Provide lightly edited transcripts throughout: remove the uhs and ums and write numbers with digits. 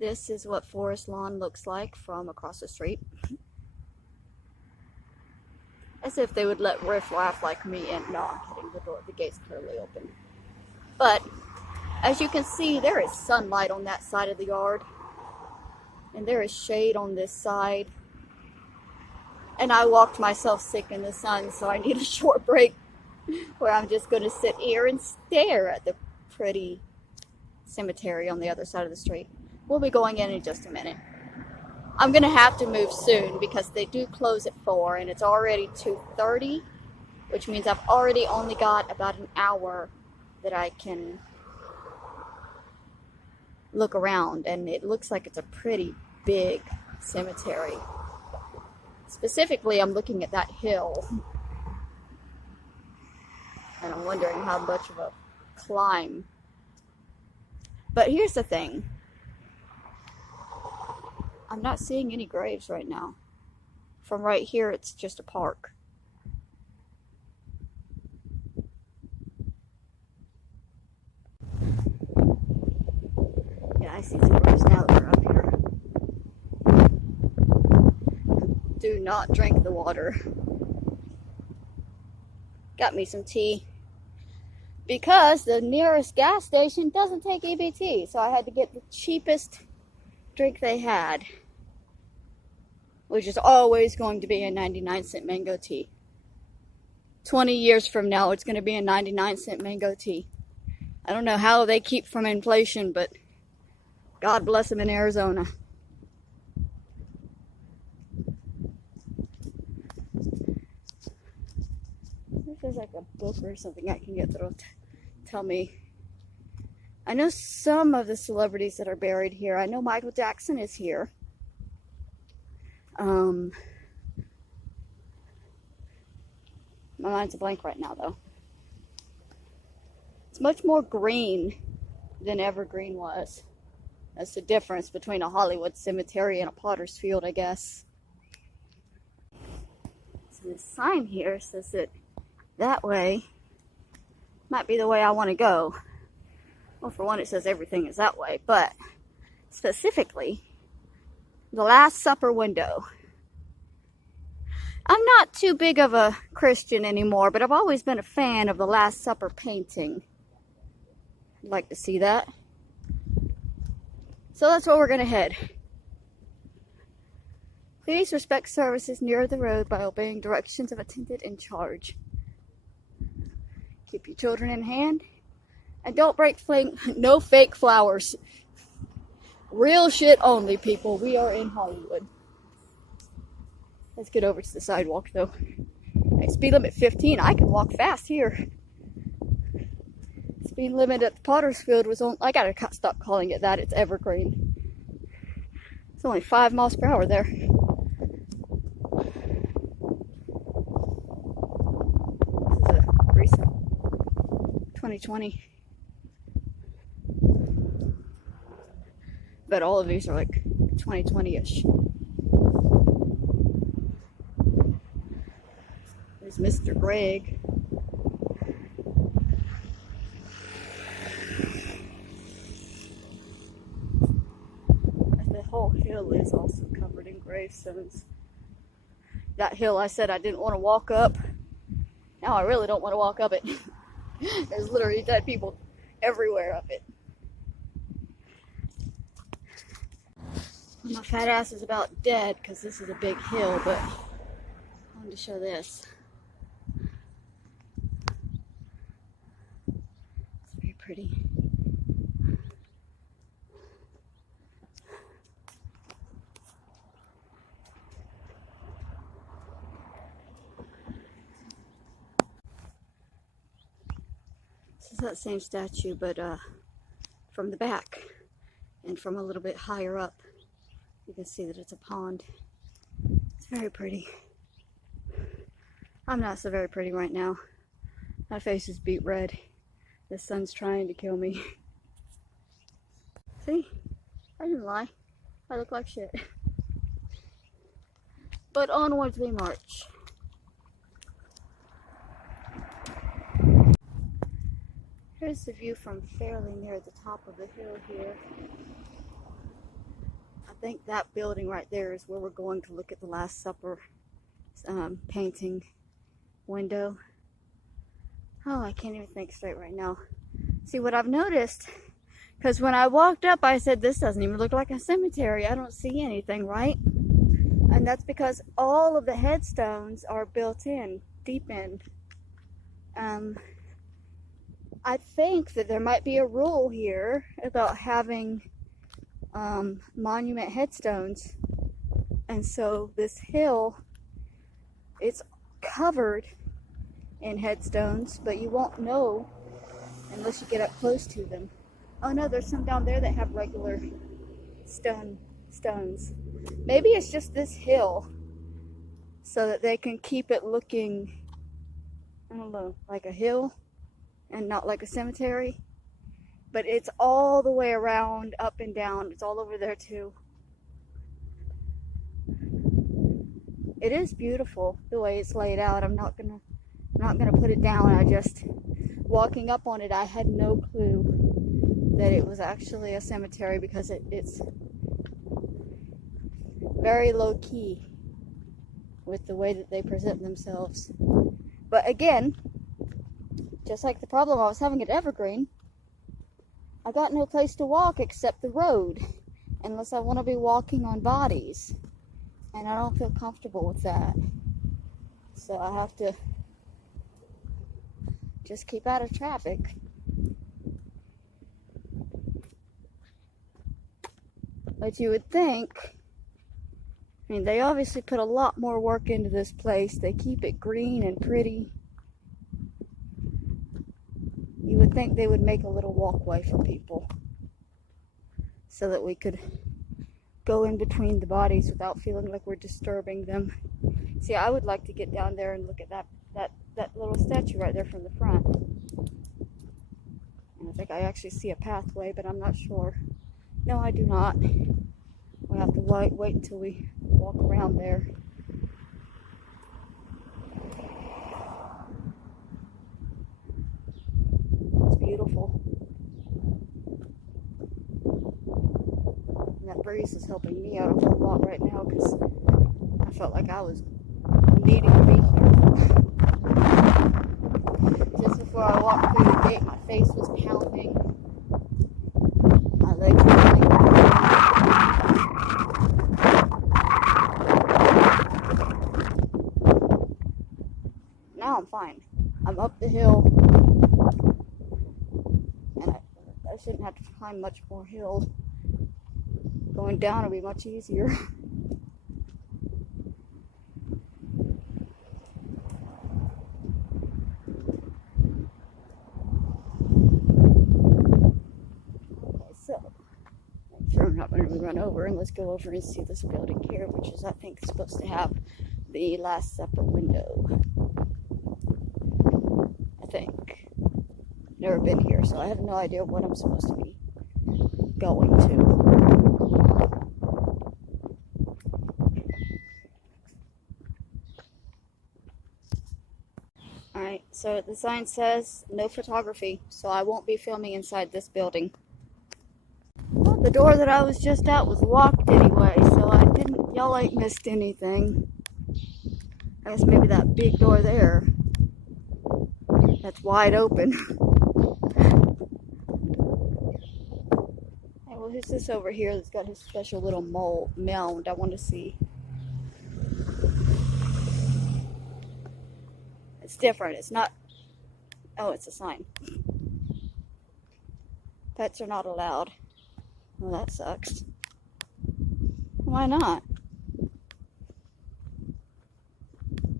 This is what Forest Lawn looks like from across the street. As if they would let Riff laugh like me in. No, I'm kidding. The gate's clearly open. But as you can see, there is sunlight on that side of the yard. And there is shade on this side. And I walked myself sick in the sun, so I need a short break where I'm just going to sit here and stare at the pretty cemetery on the other side of the street. We'll be going in just a minute. I'm going to have to move soon because they do close at 4 and it's already 2:30, which means I've already only got about an hour that I can look around, and it looks like it's a pretty big cemetery. Specifically, I'm looking at that hill and I'm wondering how much of a climb. But here's the thing. I'm not seeing any graves right now. From right here, it's just a park. Yeah, I see some graves now that we're up here. Do not drink the water. Got me some tea. Because the nearest gas station doesn't take EBT, so I had to get the cheapest drink they had, which is always going to be a 99-cent mango tea. 20 years from now, it's going to be a 99-cent mango tea. I don't know how they keep from inflation, but God bless them in Arizona. If there's like a book or something I can get that'll tell me. I know some of the celebrities that are buried here. I know Michael Jackson is here. My mind's a blank right now, though. It's much more green than Evergreen was. That's the difference between a Hollywood cemetery and a potter's field, I guess. So this sign here says that way might be the way I want to go. Well, for one, it says everything is that way, but specifically, the Last Supper window. I'm not too big of a Christian anymore, but I've always been a fan of the Last Supper painting. I'd like to see that. So that's where we're going to head. Please respect services near the road by obeying directions of attendant in charge. Keep your children in hand. And don't break no fake flowers. Real shit only, people. We are in Hollywood. Let's get over to the sidewalk, though. Speed limit 15. I can walk fast here. Speed limit at the Potter's Field was on. I gotta stop calling it that. It's Evergreen. It's only 5 miles per hour there. This is a recent 2020. But all of these are like 2020-ish. There's Mr. Greg. The whole hill is also covered in gravestones. That hill I said I didn't want to walk up. Now I really don't want to walk up it. There's literally dead people everywhere up it. My fat ass is about dead because this is a big hill, but I wanted to show this. It's very pretty. This is that same statue, but from the back and from a little bit higher up. You can see that it's a pond. It's very pretty. I'm not so very pretty right now. My face is beet red. The sun's trying to kill me. See? I didn't lie. I look like shit. But onwards we march. Here's the view from fairly near the top of the hill here. think that building right there is where we're going to look at the Last Supper painting window. Oh, I can't even think straight right now. See, what I've noticed, because when I walked up, I said, this doesn't even look like a cemetery. I don't see anything, right? And that's because all of the headstones are built in, deep in. I think that there might be a rule here about having monument headstones. And so this hill, it's covered in headstones, but you won't know unless you get up close to them. Oh no, there's some down there that have regular stones. Maybe it's just this hill so that they can keep it looking, I don't know, like a hill and not like a cemetery. But it's all the way around, up and down. It's all over there too. It is beautiful the way it's laid out. I'm not gonna put it down. I just, walking up on it, I had no clue that it was actually a cemetery because it's very low key with the way that they present themselves. But again, just like the problem I was having at Evergreen, I got no place to walk except the road, unless I want to be walking on bodies. And I don't feel comfortable with that. So I have to just keep out of traffic. But you would think, I mean, they obviously put a lot more work into this place. They keep it green and pretty. You would think they would make a little walkway for people so that we could go in between the bodies without feeling like we're disturbing them. See, I would like to get down there and look at that little statue right there from the front. And I think I actually see a pathway, but I'm not sure. No, I do not. We'll have to wait until we walk around there. It's beautiful. And that breeze is helping me out a whole lot right now because I felt like I was needing to be here. Just before I walked through the gate, my face was pounding. My legs were hurting. Now I'm fine. I'm up the hill, and I shouldn't have to climb much more hill. Going down will be much easier. I'm not going to run over, and let's go over and see this building here, which is, I think, supposed to have the Last Supper window. I think. Never been here, so I have no idea what I'm supposed to be going to. Alright, so the sign says no photography, so I won't be filming inside this building. Well, the door that I was just at was locked anyway, so y'all ain't missed anything. I guess maybe that big door there, that's wide open. Hey, well, who's this over here that's got his special little mound I want to see? It's different, it's not, oh, it's a sign. Pets are not allowed. Well, that sucks. Why not?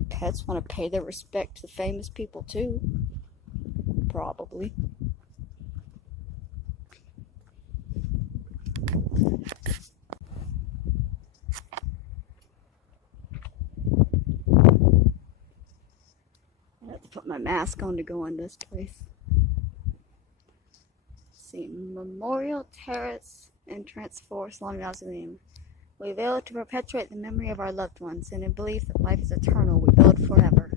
Pets want to pay their respect to famous people too. Probably. I have to put my mask on to go in this place. See, Memorial Terrace entrance for Salon Mausoleum. We build to perpetuate the memory of our loved ones, and in belief that life is eternal, we build forever.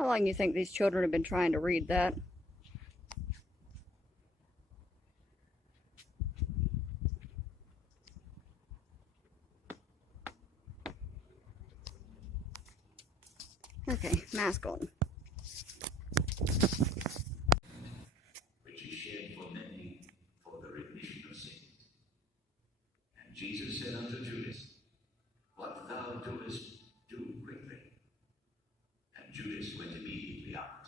How long do you think these children have been trying to read that? Okay, mask on. Which is shed for many for the remission of sins. And Jesus said unto Judas, What thou doest, do quickly. And Judas went immediately out.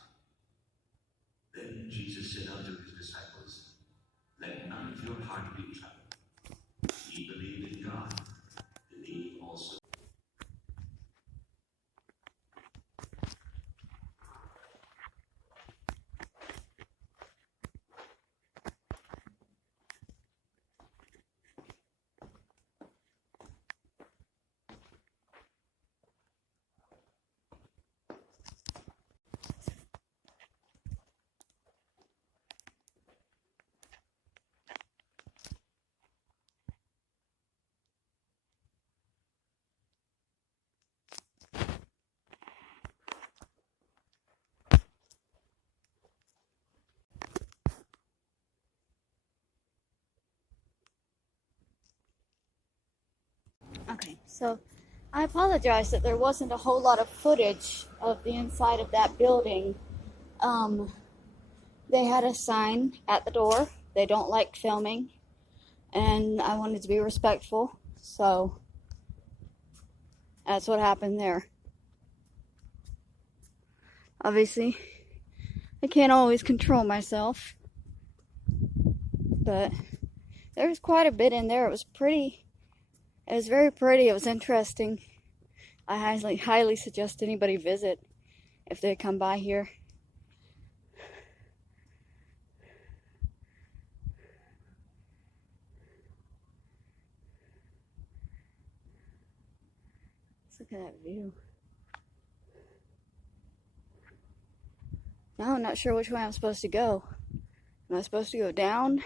Then Jesus said unto his disciples, Let none of your heart be troubled. Ye believe in God, believe also. Okay, so I apologize that there wasn't a whole lot of footage of the inside of that building. They had a sign at the door. They don't like filming, and I wanted to be respectful, so that's what happened there. Obviously, I can't always control myself, but there was quite a bit in there. It was pretty. It was very pretty. It was interesting. I highly suggest anybody visit if they come by here. Let's look at that view. Now I'm not sure which way I'm supposed to go. Am I supposed to go down?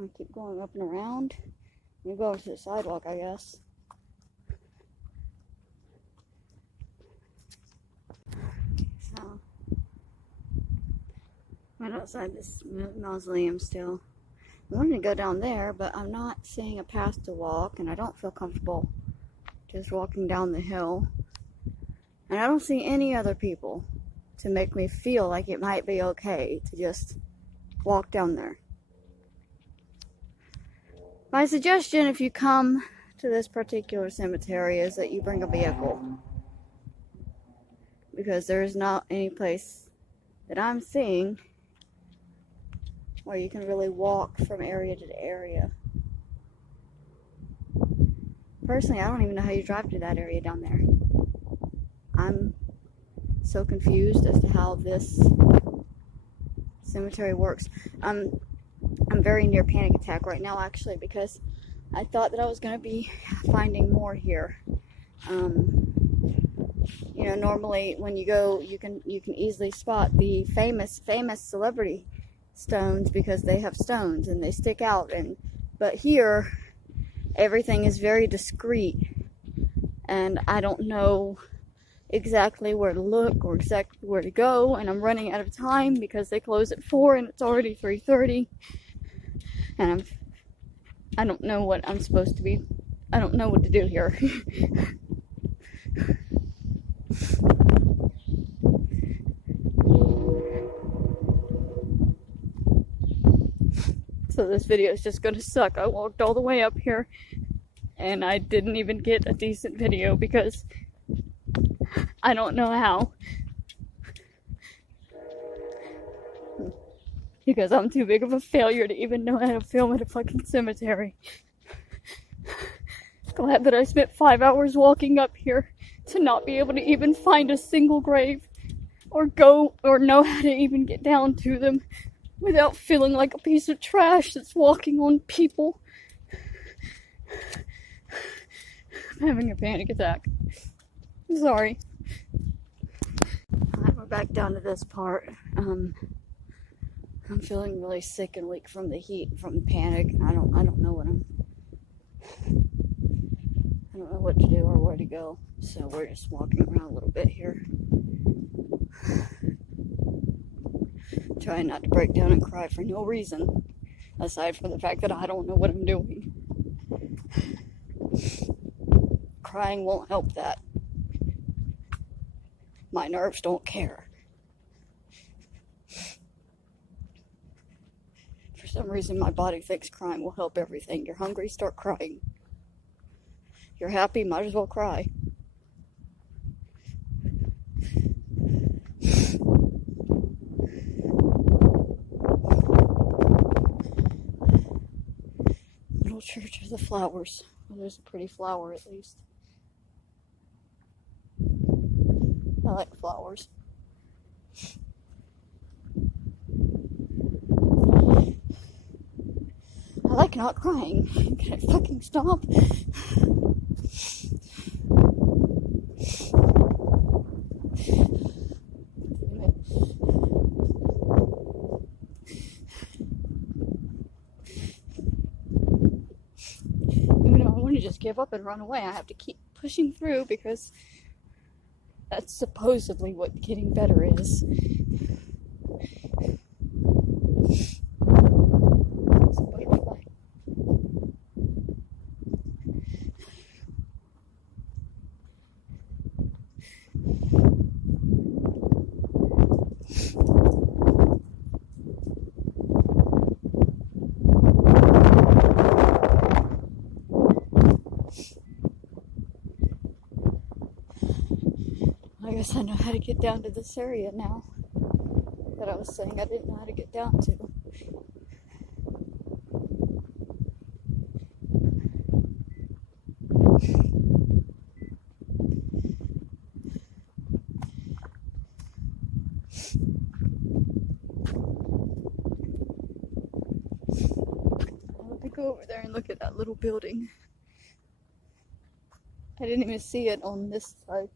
I keep going up and around. You go over to the sidewalk, I guess. So, right outside this mausoleum still. I wanted to go down there, but I'm not seeing a path to walk, and I don't feel comfortable just walking down the hill. And I don't see any other people to make me feel like it might be okay to just walk down there. My suggestion, if you come to this particular cemetery, is that you bring a vehicle, because there is not any place that I'm seeing where you can really walk from area to area. Personally, I don't even know how you drive to that area down there. I'm so confused as to how this cemetery works. I'm very near panic attack right now, actually, because I thought that I was going to be finding more here. You know, normally when you go, you can easily spot the famous celebrity stones because they have stones and they stick out. But here, everything is very discreet, and I don't know exactly where to look or exactly where to go, and I'm running out of time because they close at 4 and it's already 3:30, and I don't know what I'm supposed to be. I don't know what to do here. So this video is just gonna suck. I walked all the way up here and I didn't even get a decent video because I don't know how. Because I'm too big of a failure to even know how to film at a fucking cemetery. Glad that I spent 5 hours walking up here to not be able to even find a single grave or go or know how to even get down to them without feeling like a piece of trash that's walking on people. I'm having a panic attack. I'm sorry. Alright, we're back down to this part. I'm feeling really sick and weak from the heat, from the panic. I don't know what I don't know what to do or where to go, so we're just walking around a little bit here. Trying not to break down and cry for no reason, aside from the fact that I don't know what I'm doing. Crying won't help that. My nerves don't care. For some reason, my body thinks crying will help everything. You're hungry, start crying. You're happy, might as well cry. Little Church of the Flowers. Well, there's a pretty flower at least. I like flowers. I like not crying. Can I fucking stop? Even though I want to just give up and run away, I have to keep pushing through because that's supposedly what getting better is. It's a butterfly. I guess I know how to get down to this area now that I was saying I didn't know how to get down to. Let me go over there and look at that little building. I didn't even see it on this side.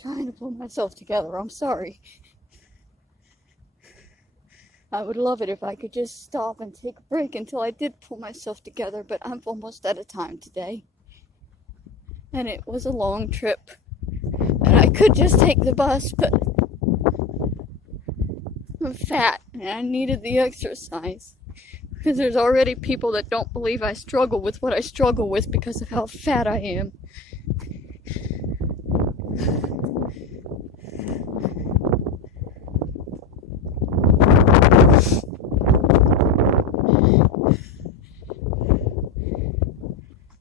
Trying to pull myself together. I'm sorry. I would love it if I could just stop and take a break until I did pull myself together, but I'm almost out of time today. And it was a long trip. And I could just take the bus, but I'm fat and I needed the exercise. Because there's already people that don't believe I struggle with what I struggle with because of how fat I am.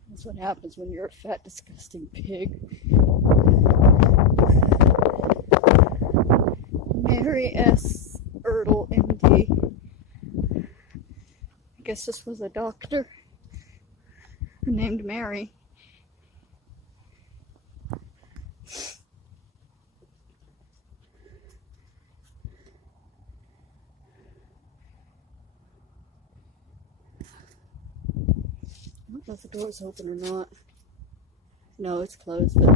That's what happens when you're a fat, disgusting pig. Mary S. Ertl, MD. I guess this was a doctor named Mary. I don't know if the door's open or not. No, it's closed, but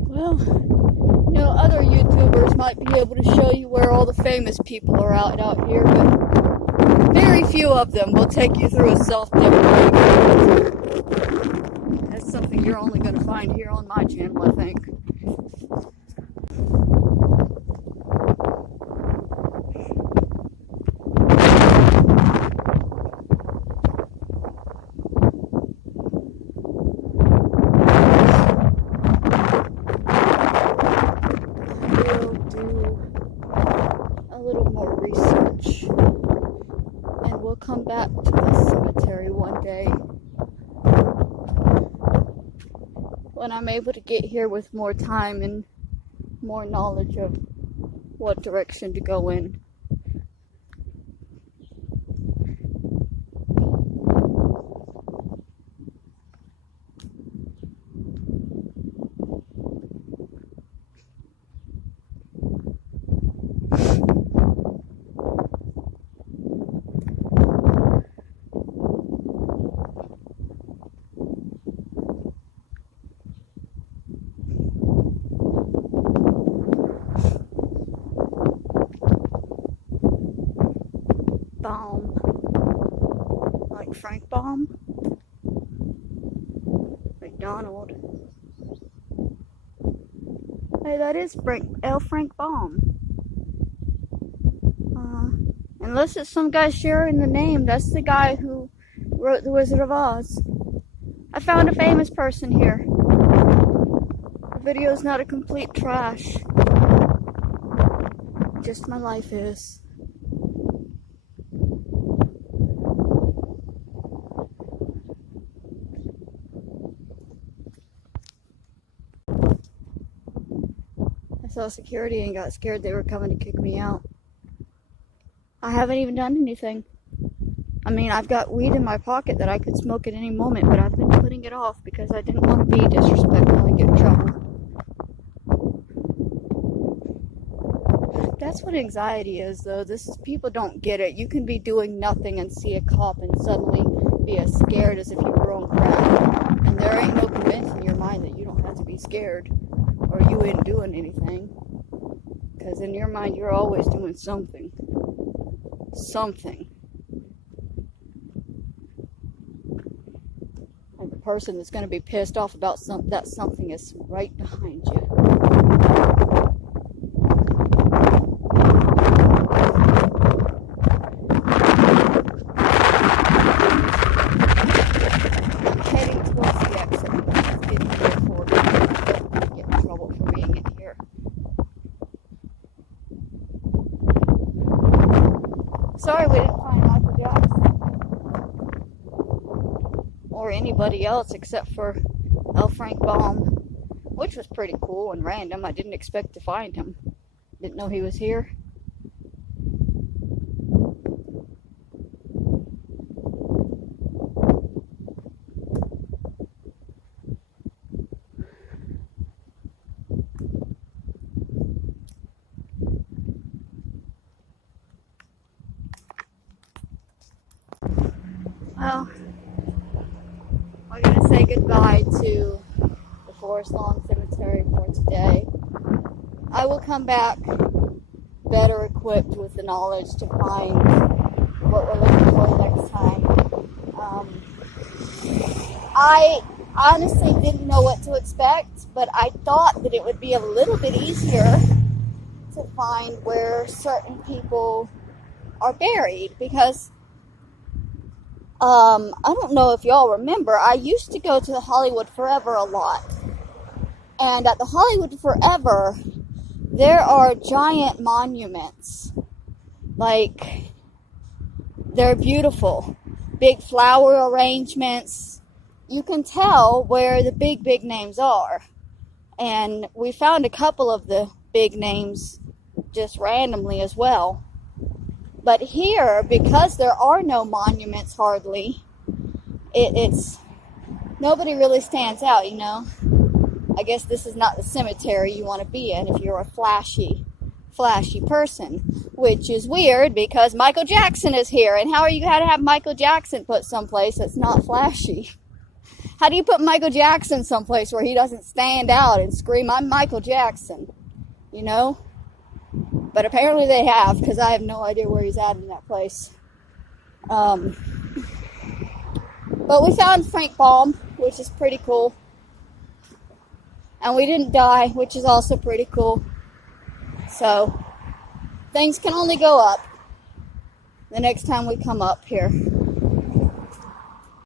well, other YouTubers might be able to show you where all the famous people are out here, but very few of them will take you through a self-demo. That's something you're only going to find here on my channel, I think. Come back to this cemetery one day when I'm able to get here with more time and more knowledge of what direction to go in. Baum. Like Frank Baum? McDonald. Hey, that is Frank Baum. Unless it's some guy sharing the name, that's the guy who wrote The Wizard of Oz. I found a famous person here. The video's not a complete trash. Just my life is. I saw security and got scared they were coming to kick me out. I haven't even done anything. I mean, I've got weed in my pocket that I could smoke at any moment, but I've been putting it off because I didn't want to be disrespectful and get in trouble. That's what anxiety is, though. People don't get it. You can be doing nothing and see a cop and suddenly be as scared as if you were on crack. And there ain't no convincing your mind that you don't have to be scared or you ain't doing anything. Because in your mind, you're always doing something. Something. And the person that's going to be pissed off about that something is right behind you. I'm heading towards the exit. I'm getting here for get in trouble for being in here. Sorry we didn't find Michael Jackson. Or anybody else except for L. Frank Baum, which was pretty cool and random. I didn't expect to find him. Didn't know he was here. Well, we're going to say goodbye to the Forest Lawn Cemetery for today. I will come back better equipped with the knowledge to find what we're looking for next time. I honestly didn't know what to expect, but I thought that it would be a little bit easier to find where certain people are buried, because I don't know if y'all remember, I used to go to the Hollywood Forever a lot. And at the Hollywood Forever, there are giant monuments. Like, they're beautiful. Big flower arrangements. You can tell where the big names are. And we found a couple of the big names just randomly as well. But here, because there are no monuments hardly, it's nobody really stands out, you know. I guess this is not the cemetery you want to be in if you're a flashy person, which is weird because Michael Jackson is here. And how are you going to have Michael Jackson put someplace that's not flashy? How do you put Michael Jackson someplace where he doesn't stand out and scream, "I'm Michael Jackson"? You know? But apparently they have, because I have no idea where he's at in that place. But we found Frank Baum, which is pretty cool. And we didn't die, which is also pretty cool. So, things can only go up the next time we come up here.